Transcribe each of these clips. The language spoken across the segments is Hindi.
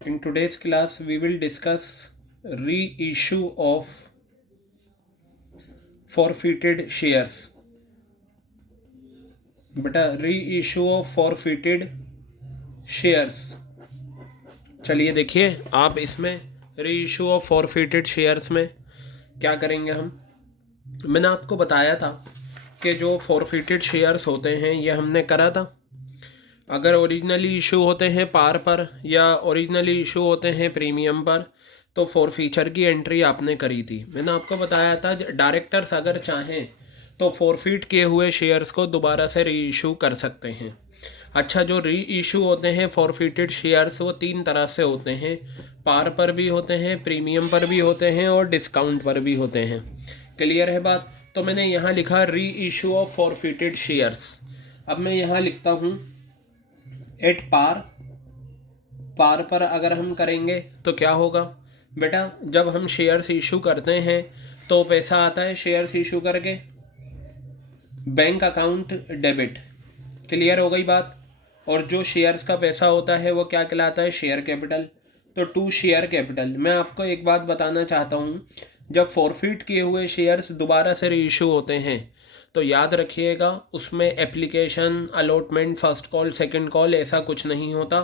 In today's class, we will discuss reissue of forfeited shares. बेटा reissue of forfeited shares. चलिए देखिए आप इसमें reissue of forfeited shares में क्या करेंगे हम। मैंने आपको बताया था कि जो forfeited shares होते हैं ये हमने करा था। अगर ओरिजिनली इशू होते हैं पार पर या ओरिजिनली इशू होते हैं प्रीमियम पर तो फॉर फीचर की एंट्री आपने करी थी। मैंने आपको बताया था डायरेक्टर्स अगर चाहें तो फॉरफिट किए हुए शेयर्स को दोबारा से री इशू कर सकते हैं। अच्छा, जो री इशू होते हैं फॉरफिटेड शेयर्स वो तीन तरह से होते हैं, पार पर भी होते हैं, प्रीमियम पर भी होते हैं और डिस्काउंट पर भी होते हैं। क्लियर है बात? तो मैंने यहाँ लिखा री इशू ऑफ फॉरफिटेड शेयर्स। अब मैं यहाँ लिखता हूँ एट पार। पार पर अगर हम करेंगे तो क्या होगा बेटा, जब हम शेयर्स इशू करते हैं तो पैसा आता है शेयर्स इशू करके बैंक अकाउंट डेबिट। क्लियर हो गई बात? और जो शेयर्स का पैसा होता है वो क्या कहलाता है? Share capital. तो टू शेयर कैपिटल। मैं आपको एक बात बताना चाहता हूँ, जब फॉरफिट किए हुए शेयर्स दोबारा से री इशू होते हैं तो याद रखिएगा उसमें application, allotment, first call, second call ऐसा कुछ नहीं होता,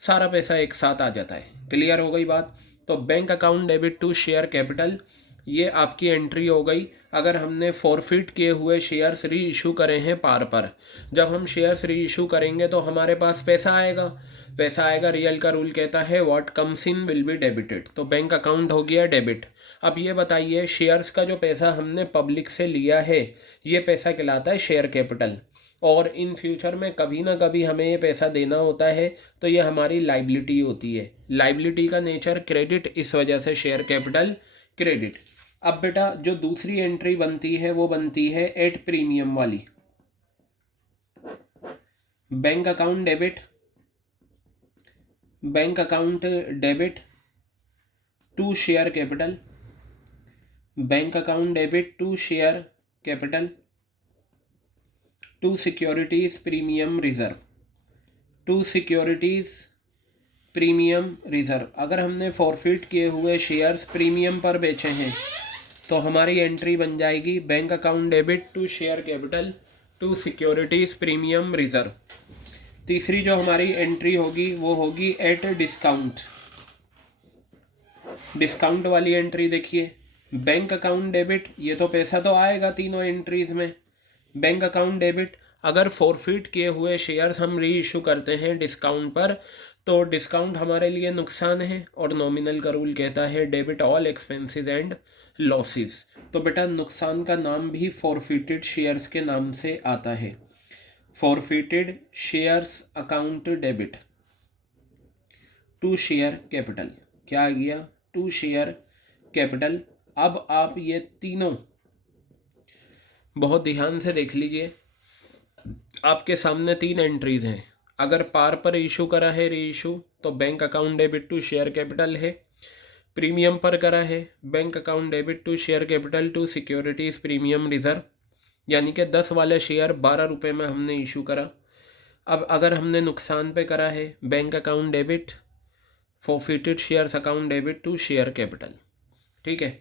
सारा पैसा एक साथ आ जाता है। क्लियर हो गई बात? तो bank account debit to share capital ये आपकी एंट्री हो गई अगर हमने फॉरफिट किए हुए शेयर्स री इशू करे हैं पार पर। जब हम शेयर्स री इशू करेंगे तो हमारे पास पैसा आएगा। पैसा आएगा, रियल का रूल कहता है what comes in will be debited. तो बैंक अकाउंट हो गया डेबिट। अब ये बताइए, शेयर्स का जो पैसा हमने पब्लिक से लिया है ये पैसा कहलाता है शेयर कैपिटल, और इन फ्यूचर में कभी ना कभी हमें ये पैसा देना होता है तो ये हमारी लाइबिलिटी होती है। लाइबिलिटी का नेचर क्रेडिट, इस वजह से शेयर कैपिटल क्रेडिट। अब बेटा जो दूसरी एंट्री बनती है वो बनती है एट प्रीमियम वाली। Bank account debit, bank account debit to share capital, bank account debit to share capital to securities premium reserve, to securities premium reserve. अगर हमने फॉरफिट किए हुए शेयर्स प्रीमियम पर बेचे हैं तो हमारी एंट्री बन जाएगी bank account debit to share capital to securities premium reserve. तीसरी जो हमारी एंट्री होगी वो होगी एट डिस्काउंट। डिस्काउंट वाली एंट्री देखिए, बैंक अकाउंट डेबिट, ये तो पैसा तो आएगा तीनों एंट्रीज में। बैंक अकाउंट डेबिट, अगर फॉरफिट किए हुए शेयर्स हम री इशू करते हैं डिस्काउंट पर तो डिस्काउंट हमारे लिए नुकसान है और नॉमिनल का रूल कहता है debit all expenses and losses. तो बेटा नुकसान का नाम भी फॉरफिटेड शेयर्स के नाम से आता है, forfeited shares account debit to share capital. क्या आ गया? To share capital. अब आप ये तीनों बहुत ध्यान से देख लीजिए, आपके सामने तीन एंट्रीज हैं। अगर पार पर इशू करा है री इशू तो bank account debit to share capital है, प्रीमियम पर करा है bank account debit to share capital to securities premium reserve, यानी कि 10 वाले शेयर 12 रुपये में हमने इशू करा। अब अगर हमने नुकसान पे करा है bank account debit forfeited shares account debit to share capital. ठीक है,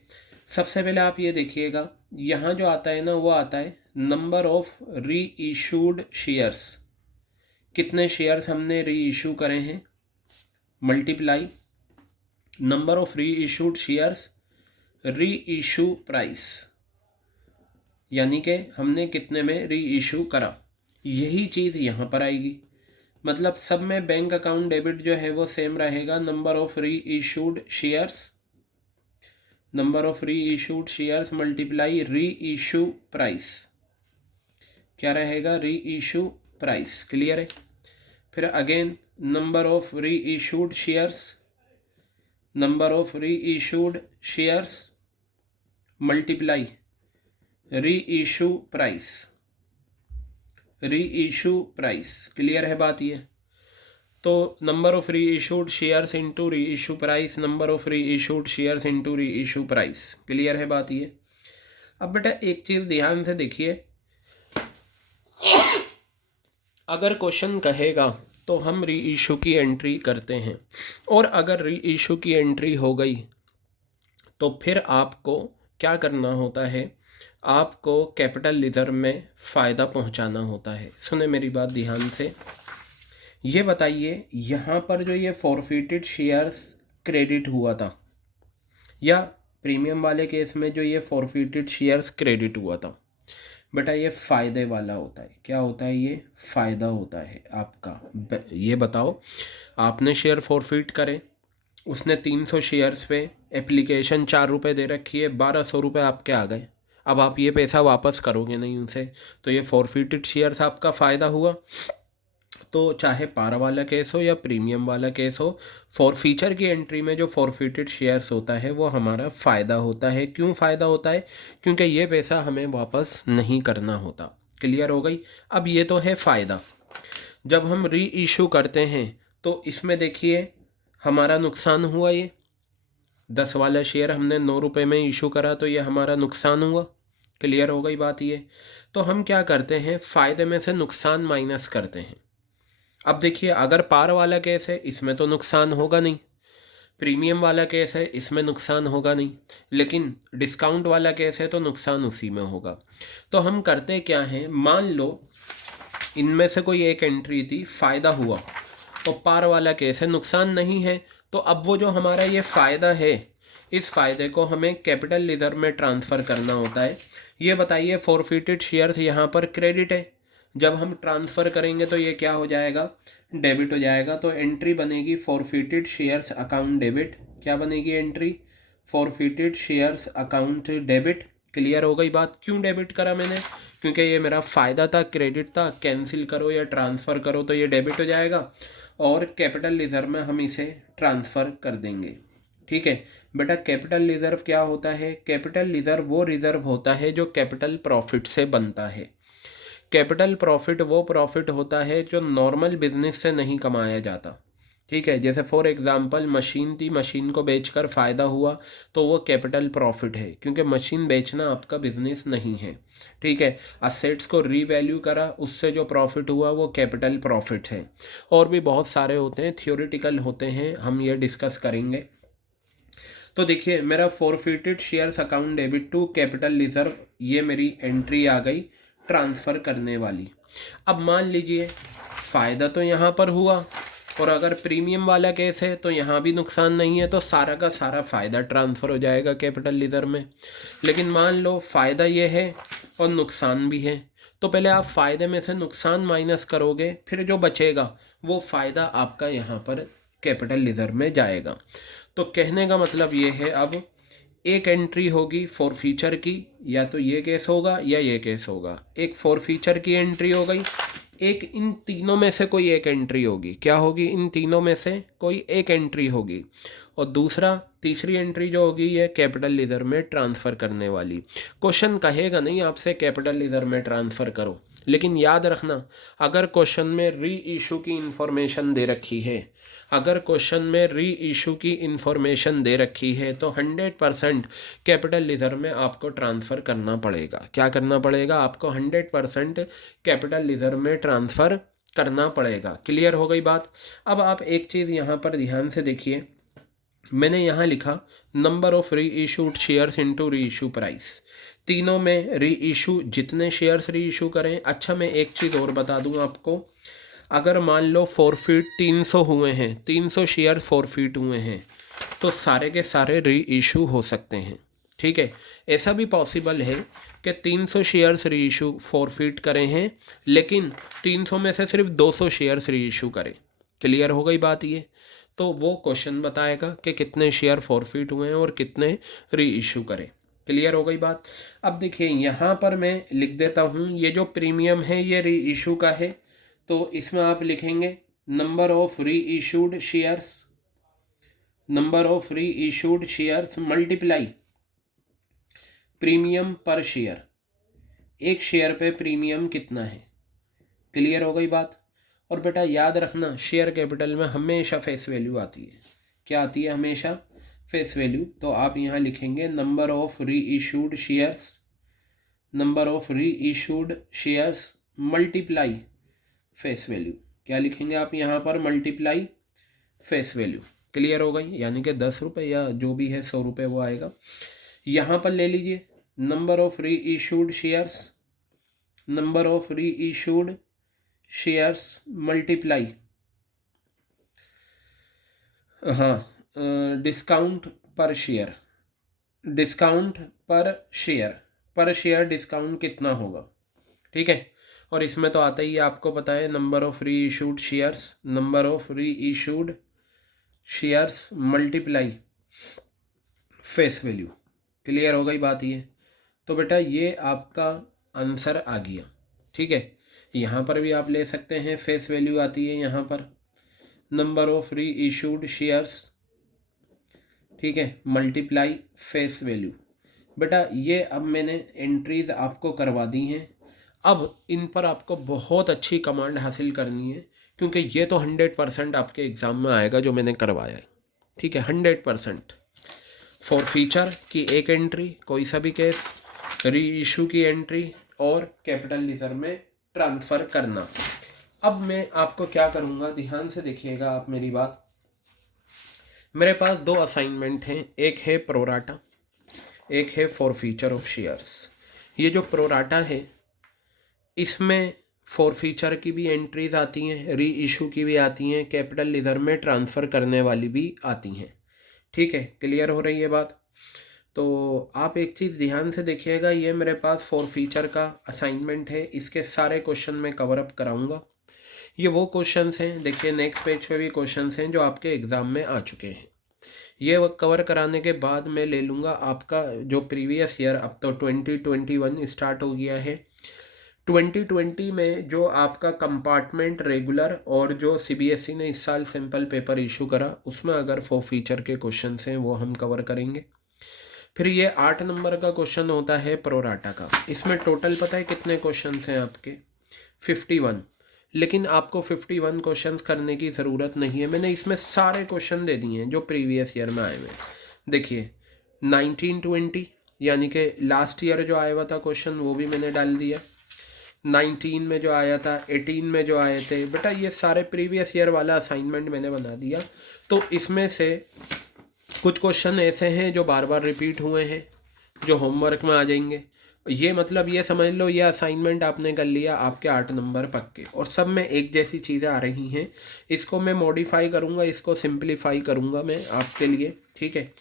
सबसे पहले आप ये देखिएगा यहाँ जो आता है ना वो आता है number of reissued shares. कितने शेयर्स हमने री इशू करे हैं multiply number of reissued shares री इशू प्राइस, यानी कि हमने कितने में री इशू करा। यही चीज़ यहाँ पर आएगी। मतलब सब में बैंक अकाउंट डेबिट जो है वो सेम रहेगा, number of reissued shares, number of reissued shares multiply reissue price. क्या रहेगा? Reissue price. क्लियर है? फिर again number of reissued shares, number of reissued shares multiply reissue price, reissue price. Clear है बात ये? तो number of reissued shares into reissue price, number of reissued shares into reissue price. Clear है बात ये? अब बेटा एक चीज़ ध्यान से देखिए, अगर क्वेश्चन कहेगा तो हम री इशू की एंट्री करते हैं। और अगर री इशू की एंट्री हो गई तो फिर आपको क्या करना होता है, आपको कैपिटल रिजर्व में फ़ायदा पहुंचाना होता है। सुने मेरी बात ध्यान से। ये बताइए यहाँ पर जो ये फॉरफिटेड शेयर्स क्रेडिट हुआ था, या प्रीमियम वाले केस में जो ये फॉरफिटेड शेयर्स क्रेडिट हुआ था, बेटा ये फ़ायदे वाला होता है। क्या होता है? ये फ़ायदा होता है आपका। ये बताओ, आपने शेयर फॉरफिट करे, उसने 300 शेयर्स पे एप्लीकेशन 4 रुपये दे रखी है, 1200 रुपये आपके आ गए। अब आप ये पैसा वापस करोगे नहीं उनसे, तो ये फॉरफिटेड शेयर्स आपका फ़ायदा हुआ। तो चाहे पार वाला केस हो या प्रीमियम वाला केस हो, फॉरफीचर की एंट्री में जो फॉरफिटेड शेयर्स होता है वो हमारा फ़ायदा होता है। क्यों फ़ायदा होता है? क्योंकि ये पैसा हमें वापस नहीं करना होता। क्लियर हो गई? अब ये तो है फ़ायदा। जब हम री इशू करते हैं तो इसमें देखिए हमारा नुकसान हुआ। ये 10 वाला शेयर हमने 9 रुपये में इशू करा, तो ये हमारा नुकसान हुआ। क्लियर हो गई बात? ये तो हम क्या करते हैं, फ़ायदे में से नुकसान माइनस करते हैं। अब देखिए, अगर पार वाला केस है इसमें तो नुकसान होगा नहीं, प्रीमियम वाला केस है इसमें नुकसान होगा नहीं, लेकिन डिस्काउंट वाला केस है तो नुकसान उसी में होगा। तो हम करते क्या हैं, मान लो इनमें से कोई एक एंट्री थी, फ़ायदा हुआ, तो पार वाला केस है, नुकसान नहीं है। तो अब वो जो हमारा ये फ़ायदा है, इस फ़ायदे को हमें कैपिटल रिजर्व में ट्रांसफ़र करना होता है। ये बताइए, फॉरफिटेड शेयर्स यहाँ पर क्रेडिट है, जब हम ट्रांसफ़र करेंगे तो ये क्या हो जाएगा, डेबिट हो जाएगा। तो एंट्री बनेगी फॉरफिटेड शेयर्स अकाउंट डेबिट। क्या बनेगी entry? Forfeited shares account debit. Clear हो गई बात? क्यों डेबिट करा मैंने? क्योंकि ये मेरा फ़ायदा था, क्रेडिट था। कैंसिल करो या ट्रांसफ़र करो तो ये डेबिट हो जाएगा, और कैपिटल रिजर्व में हम इसे ट्रांसफ़र कर देंगे। ठीक है बेटा, कैपिटल रिजर्व क्या होता है? कैपिटल रिजर्व वो रिजर्व होता है जो कैपिटल प्रॉफिट से बनता है। कैपिटल प्रॉफिट वो प्रॉफिट होता है जो नॉर्मल बिजनेस से नहीं कमाया जाता। ठीक है, जैसे फॉर एग्जांपल मशीन थी, मशीन को बेचकर फ़ायदा हुआ, तो वो कैपिटल प्रॉफिट है, क्योंकि मशीन बेचना आपका बिजनेस नहीं है। ठीक है, असेट्स को रीवैल्यू करा, उससे जो प्रॉफिट हुआ वो कैपिटल प्रॉफिट है। और भी बहुत सारे होते हैं, थियोरिटिकल होते हैं, हम ये डिस्कस करेंगे। तो देखिए, मेरा forfeited shares account debit to capital reserve, ये मेरी एंट्री आ गई ट्रांसफ़र करने वाली। अब मान लीजिए फ़ायदा तो यहाँ पर हुआ, और अगर प्रीमियम वाला केस है तो यहाँ भी नुकसान नहीं है, तो सारा का सारा फ़ायदा ट्रांसफ़र हो जाएगा कैपिटल रिजर्व में। लेकिन मान लो फ़ायदा ये है और नुकसान भी है, तो पहले आप फ़ायदे में से नुकसान माइनस करोगे, फिर जो बचेगा वो फ़ायदा आपका यहाँ पर कैपिटल रिजर्व में जाएगा। तो कहने का मतलब ये है, अब एक एंट्री होगी फॉरफीचर की, या तो ये केस होगा या ये केस होगा। एक फॉरफीचर की एंट्री हो गई, एक इन तीनों में से कोई एक एंट्री होगी। क्या होगी? इन तीनों में से कोई एक एंट्री होगी। और दूसरा तीसरी एंट्री जो होगी ये कैपिटल रिजर्व में ट्रांसफ़र करने वाली। क्वेश्चन कहेगा नहीं आपसे कैपिटल रिजर्व में ट्रांसफ़र करो, लेकिन याद रखना, अगर क्वेश्चन में री इशू की इंफॉर्मेशन दे रखी है, अगर क्वेश्चन में री इशू की इंफॉर्मेशन दे रखी है, तो 100% कैपिटल रिजर्व में आपको ट्रांसफ़र करना पड़ेगा। क्या करना पड़ेगा? आपको 100% कैपिटल रिजर्व में ट्रांसफ़र करना पड़ेगा। क्लियर हो गई बात? अब आप एक चीज़ यहाँ पर ध्यान से देखिए, मैंने यहाँ लिखा number of reissued shares into reissue price. तीनों में री इशू, जितने शेयर्स री इशू करें। अच्छा, मैं एक चीज़ और बता दूँ आपको, अगर मान लो फॉरफिट 300 हुए हैं, 300 शेयर फॉरफिट हुए हैं, तो सारे के सारे री इशू हो सकते हैं। ठीक है, ऐसा भी पॉसिबल है कि 300 शेयर्स री इशू फॉरफिट करें हैं, लेकिन 300 में से सिर्फ 200 शेयर्स री इशू करें। क्लियर हो गई बात? ये तो वो क्वेश्चन बताएगा कि कितने शेयर फॉरफिट हुए हैं और कितने री इशू करें। क्लियर हो गई बात? अब देखिए, यहाँ पर मैं लिख देता हूँ, ये जो प्रीमियम है ये री इशू का है, तो इसमें आप लिखेंगे number of reissued shares, number of reissued shares multiply premium पर शेयर। एक शेयर पे प्रीमियम कितना है। क्लियर हो गई बात? और बेटा याद रखना, शेयर कैपिटल में हमेशा फेस वैल्यू आती है। क्या आती है? हमेशा फेस वैल्यू। तो आप यहाँ लिखेंगे number of reissued shares, number of reissued shares multiply face value. क्या लिखेंगे आप यहाँ पर, मल्टीप्लाई फेस वैल्यू। क्लियर हो गई, यानी कि 10 रुपये या जो भी है 100 रुपये वो आएगा। यहाँ पर ले लीजिए number of reissued shares, number of reissued shares multiply, हाँ, डिस्काउंट पर शेयर, डिस्काउंट पर शेयर डिस्काउंट कितना होगा, ठीक है। और इसमें तो आता ही है, आपको पता है, number of reissued shares, number of reissued shares multiply face value. Clear हो गई बात ये। तो बेटा ये आपका आंसर आ गया, ठीक है। यहाँ पर भी आप ले सकते हैं, फेस वैल्यू आती है यहाँ पर, number of reissued shares, ठीक है, मल्टीप्लाई फेस वैल्यू। बेटा ये अब मैंने एंट्रीज आपको करवा दी हैं। अब इन पर आपको बहुत अच्छी कमांड हासिल करनी है, क्योंकि ये तो 100% आपके एग्ज़ाम में आएगा जो मैंने करवाया है, ठीक है, 100%। फॉर फीचर की एक एंट्री, कोई सा भी केस, री इशू की एंट्री और कैपिटल रिजर्व में ट्रांसफ़र करना। अब मैं आपको क्या करूँगा, ध्यान से देखिएगा आप मेरी बात। मेरे पास 2 असाइनमेंट हैं, एक है प्रोराटा, एक है फॉर फीचर ऑफ शेयर्स। ये जो प्रोराटा है इसमें फॉर फीचर की भी एंट्रीज आती हैं, री इशू की भी आती हैं, कैपिटल रिजर्व में ट्रांसफ़र करने वाली भी आती हैं, ठीक है। क्लियर हो रही है बात। तो आप एक चीज़ ध्यान से देखिएगा, ये मेरे पास फॉर फीचर का असाइनमेंट है, इसके सारे क्वेश्चन मैं कवर अप कराऊंगा। ये वो क्वेश्चंस हैं, देखिए नेक्स्ट पेज पे भी क्वेश्चंस हैं जो आपके एग्ज़ाम में आ चुके हैं। ये कवर कराने के बाद मैं ले लूँगा आपका जो प्रीवियस ईयर, अब तो 2021 स्टार्ट हो गया है, 2020 में जो आपका कंपार्टमेंट रेगुलर और जो सीबीएसई ने इस साल सिंपल पेपर इशू करा, उसमें अगर 4 फीचर के क्वेश्चंस हैं वो हम कवर करेंगे। फिर ये 8 नंबर का क्वेश्चन होता है प्रोराटा का। इसमें टोटल पता है कितने क्वेश्चंस हैं आपके, 51। लेकिन आपको 51 क्वेश्चंस करने की ज़रूरत नहीं है, मैंने इसमें सारे क्वेश्चन दे दिए हैं जो प्रीवियस ईयर में आए हुए हैं। देखिए 1920 यानी कि लास्ट ईयर जो आया हुआ था क्वेश्चन वो भी मैंने डाल दिया, 19 में जो आया था, 18 में जो आए थे, बेटा ये सारे प्रीवियस ईयर वाला असाइनमेंट मैंने बना दिया। तो इसमें से कुछ क्वेश्चन ऐसे हैं जो बार बार रिपीट हुए हैं, जो होमवर्क में आ जाएंगे। ये मतलब ये समझ लो ये असाइनमेंट आपने कर लिया, आपके 8 नंबर पक्के, और सब में एक जैसी चीज़ें आ रही हैं। इसको मैं मॉडिफाई करूँगा, इसको सिंप्लीफाई करूँगा मैं आपके लिए, ठीक है,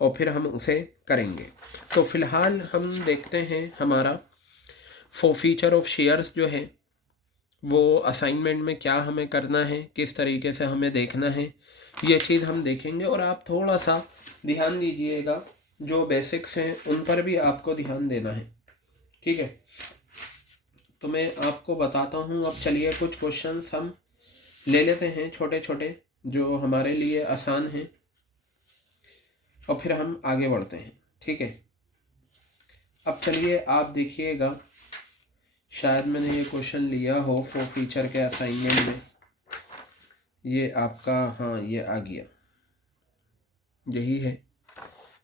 और फिर हम उसे करेंगे। तो फिलहाल हम देखते हैं हमारा फॉर फीचर ऑफ शेयर्स जो है वो असाइनमेंट में क्या हमें करना है, किस तरीके से हमें देखना है, ये चीज़ हम देखेंगे। और आप थोड़ा सा ध्यान दीजिएगा, जो बेसिक्स हैं उन पर भी आपको ध्यान देना है, ठीक है। तो मैं आपको बताता हूँ। अब चलिए कुछ क्वेश्चंस हम ले लेते हैं छोटे छोटे जो हमारे लिए आसान हैं, और फिर हम आगे बढ़ते हैं, ठीक है। अब चलिए आप देखिएगा, शायद मैंने ये क्वेश्चन लिया हो फॉर फीचर के असाइनमेंट में, ये आपका, हाँ ये आ गया, यही है।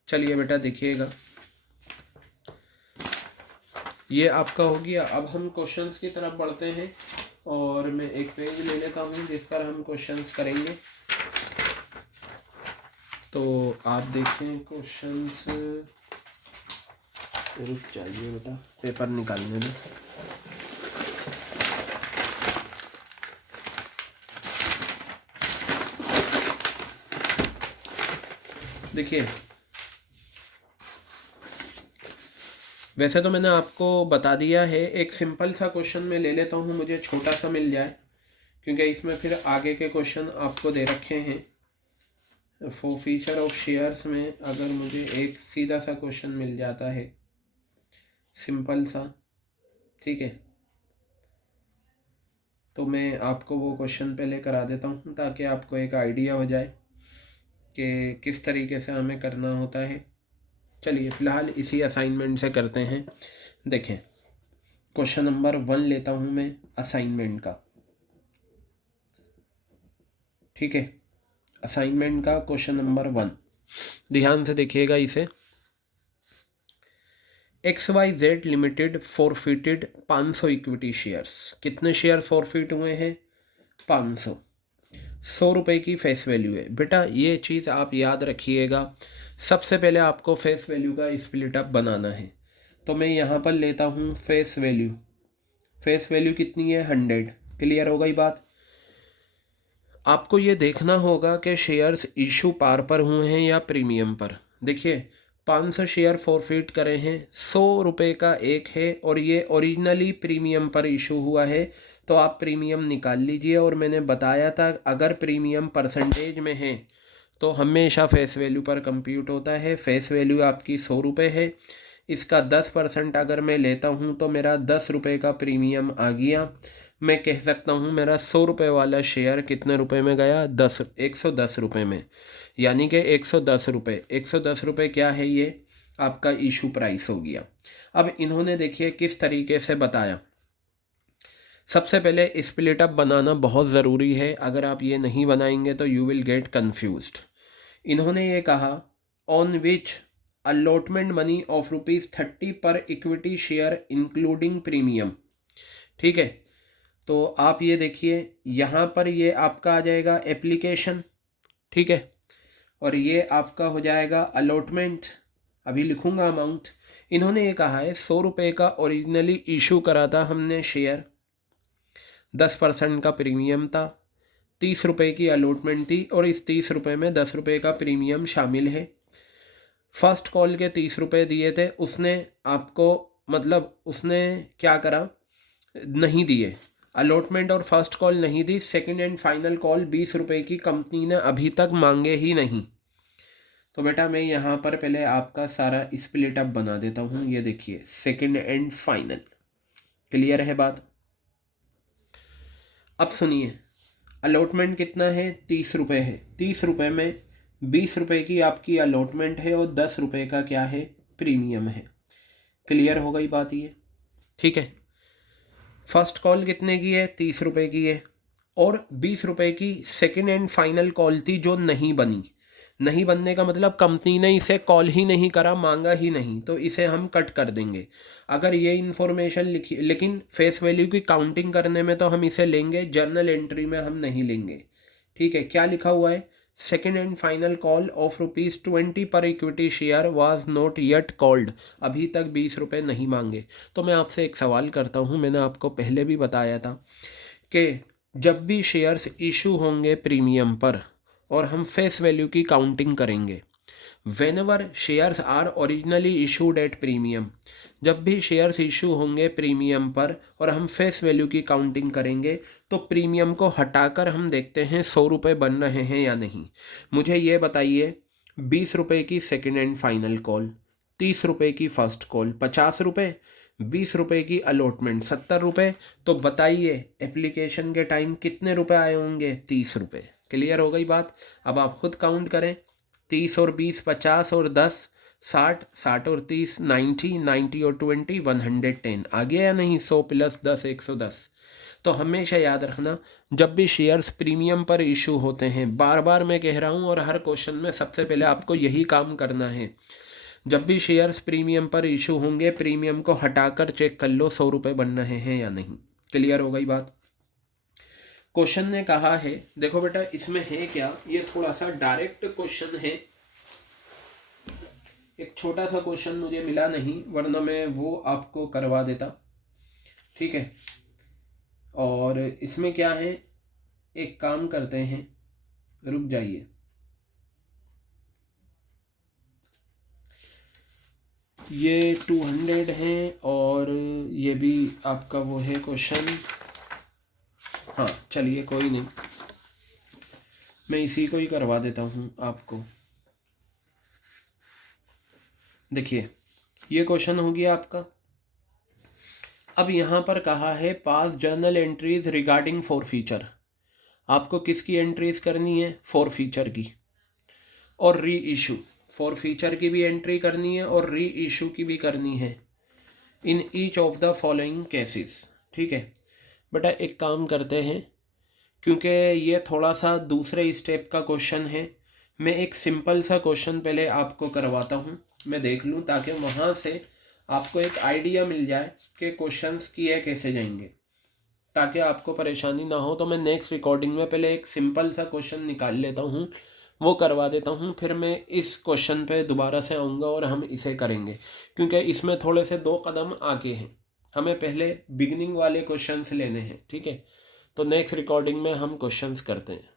चलिए बेटा देखिएगा, ये आपका हो गया। अब हम क्वेश्चंस की तरफ बढ़ते हैं, और मैं एक पेज ले लेता हूँ जिस पर हम क्वेश्चंस करेंगे। तो आप देखें क्वेश्चंस, रुक जाइए बेटा, पेपर निकालने में। देखिए वैसे तो मैंने आपको बता दिया है, एक सिंपल सा क्वेश्चन मैं ले लेता हूँ, मुझे छोटा सा मिल जाए, क्योंकि इसमें फिर आगे के क्वेश्चन आपको दे रखे हैं। फॉर फीचर ऑफ शेयर्स में अगर मुझे एक सीधा सा क्वेश्चन मिल जाता है, सिंपल सा, ठीक है, तो मैं आपको वो क्वेश्चन पहले करा देता हूँ ताकि आपको एक आइडिया हो जाए कि किस तरीके से हमें करना होता है। चलिए फ़िलहाल इसी असाइनमेंट से करते हैं। देखें क्वेश्चन नंबर 1 लेता हूँ मैं असाइनमेंट का, ठीक है, असाइनमेंट का क्वेश्चन नंबर 1, ध्यान से देखिएगा इसे। XYZ limited forfeited 500 equity shares. कितने शेयर फॉरफिट हुए हैं? 500, 100 रुपये की फेस वैल्यू है। बेटा ये चीज़ आप याद रखिएगा, सबसे पहले आपको फेस वैल्यू का स्प्लिट अप बनाना है। तो मैं यहाँ पर लेता हूँ फेस वैल्यू। फेस वैल्यू कितनी है? 100। क्लियर हो गई बात। आपको ये देखना होगा कि शेयर्स इशू पार पर हुए हैं या प्रीमियम पर। देखिए 500 शेयर फॉरफिट करे हैं, 100 रुपये का एक है और ये ओरिजिनली प्रीमियम पर इशू हुआ है, तो आप प्रीमियम निकाल लीजिए। और मैंने बताया था अगर प्रीमियम परसेंटेज में है तो हमेशा फेस वैल्यू पर कंप्यूट होता है। फेस वैल्यू आपकी 100 रुपये है, इसका 10% अगर मैं लेता हूँ तो मेरा 10 रुपये का प्रीमियम आ गया। मैं कह सकता हूँ मेरा 100 रुपये वाला शेयर कितने रुपए में गया? 110 रुपये में। यानी कि 110 रुपये, 110 रुपये क्या है? ये आपका इशू प्राइस हो गया। अब इन्होंने देखिए किस तरीके से बताया। सबसे पहले स्प्लिट अप बनाना बहुत ज़रूरी है, अगर आप ये नहीं बनाएंगे तो यू विल गेट कन्फ्यूज्ड। इन्होंने ये कहा on which allotment money of ₹30 पर इक्विटी शेयर इंक्लूडिंग प्रीमियम। ठीक है, तो आप ये देखिए यहाँ पर ये आपका आ जाएगा एप्लीकेशन, ठीक है, और ये आपका हो जाएगा अलॉटमेंट। अभी लिखूंगा अमाउंट। इन्होंने ये कहा है 100 रुपये का ओरिजिनली इशू करा था हमने शेयर, 10% का प्रीमियम था, 30 रुपये की अलॉटमेंट थी और इस 30 रुपये में 10 रुपये का प्रीमियम शामिल है। फर्स्ट कॉल के 30 रुपये दिए थे उसने आपको, मतलब उसने क्या करा? नहीं दिए, अलॉटमेंट और फर्स्ट कॉल नहीं दी। सेकंड एंड फाइनल कॉल 20 रुपये की कंपनी ने अभी तक मांगे ही नहीं। तो बेटा मैं यहाँ पर पहले आपका सारा स्प्लिट अप बना देता हूँ। ये देखिए सेकंड एंड फाइनल। क्लियर है बात? अब सुनिए, अलॉटमेंट कितना है? 30 रुपये है। 30 रुपये में 20 रुपये की आपकी अलॉटमेंट है और 10 रुपये का क्या है? प्रीमियम है। क्लियर हो गई बात ये? ठीक है। फर्स्ट कॉल कितने की है? 30 रुपये की है और 20 रुपये की सेकंड एंड फाइनल कॉल थी जो नहीं बनी। नहीं बनने का मतलब कंपनी ने इसे कॉल ही नहीं करा, मांगा ही नहीं, तो इसे हम कट कर देंगे। अगर ये इन्फॉर्मेशन लिखी, लेकिन फेस वैल्यू की काउंटिंग करने में तो हम इसे लेंगे, जर्नल एंट्री में हम नहीं लेंगे। ठीक है, क्या लिखा हुआ है? Second and final call of ₹20 पर equity share was not yet called. अभी तक 20 रुपये नहीं मांगे। तो मैं आपसे एक सवाल करता हूँ, मैंने आपको पहले भी बताया था कि जब भी शेयर्स इशू होंगे प्रीमियम पर और हम फेस वैल्यू की काउंटिंग करेंगे, whenever shares are originally issued at premium, जब भी शेयर्स इशू होंगे प्रीमियम पर और हम फेस वैल्यू की काउंटिंग करेंगे तो प्रीमियम को हटाकर हम देखते हैं 100 रुपये बन रहे हैं या नहीं। मुझे ये बताइए, 20 रुपये की सेकेंड एंड फाइनल कॉल, 30 रुपये की फर्स्ट कॉल 50 रुपये, 20 रुपये की अलॉटमेंट 70 रुपये, तो बताइए एप्लीकेशन के टाइम कितने रुपए आए होंगे? 30 रुपये। क्लियर हो गई बात? अब आप खुद काउंट करें, 30 और 20 50 और 10 60, 60 और 30 90, 90 और 20 110 आ गया या नहीं? 100 प्लस 10 110। तो हमेशा याद रखना, जब भी शेयर्स प्रीमियम पर इशू होते हैं, बार बार मैं कह रहा हूँ और हर क्वेश्चन में सबसे पहले आपको यही काम करना है, जब भी शेयर्स प्रीमियम पर इशू होंगे प्रीमियम को हटाकर चेक कर लो 100 रुपये बन रहे हैं या नहीं। क्लियर हो गई बात? क्वेश्चन ने कहा है, देखो बेटा इसमें है क्या, ये थोड़ा सा डायरेक्ट क्वेश्चन है, एक छोटा सा क्वेश्चन मुझे मिला नहीं, वरना मैं वो आपको करवा देता। ठीक है, और इसमें क्या है, एक काम करते हैं, रुक जाइए, ये 200 है और ये भी आपका वो है क्वेश्चन। हाँ चलिए कोई नहीं, मैं इसी को ही करवा देता हूँ आपको। देखिए ये क्वेश्चन हो गया आपका। अब यहाँ पर कहा है पास जर्नल एंट्रीज रिगार्डिंग फॉरफीचर। आपको किसकी एंट्रीज करनी है? फॉरफीचर की। और री इशू, फॉरफीचर की भी एंट्री करनी है और री इशू की भी करनी है, in each of the following cases. ठीक है बेटा, एक काम करते हैं, क्योंकि ये थोड़ा सा दूसरे स्टेप का क्वेश्चन है, मैं एक सिंपल सा क्वेश्चन पहले आपको करवाता हूँ, मैं देख लूँ, ताकि वहाँ से आपको एक आइडिया मिल जाए कि क्वेश्चंस किए कैसे जाएंगे। ताकि आपको परेशानी ना हो। तो मैं नेक्स्ट रिकॉर्डिंग में पहले एक सिंपल सा क्वेश्चन निकाल लेता हूँ, वो करवा देता हूँ, फिर मैं इस क्वेश्चन पे दोबारा से आऊँगा और हम इसे करेंगे, क्योंकि इसमें थोड़े से 2 कदम आगे हैं। हमें पहले बिगिनिंग वाले क्वेश्चंस लेने हैं, ठीक है। तो नेक्स्ट रिकॉर्डिंग में हम क्वेश्चंस करते हैं।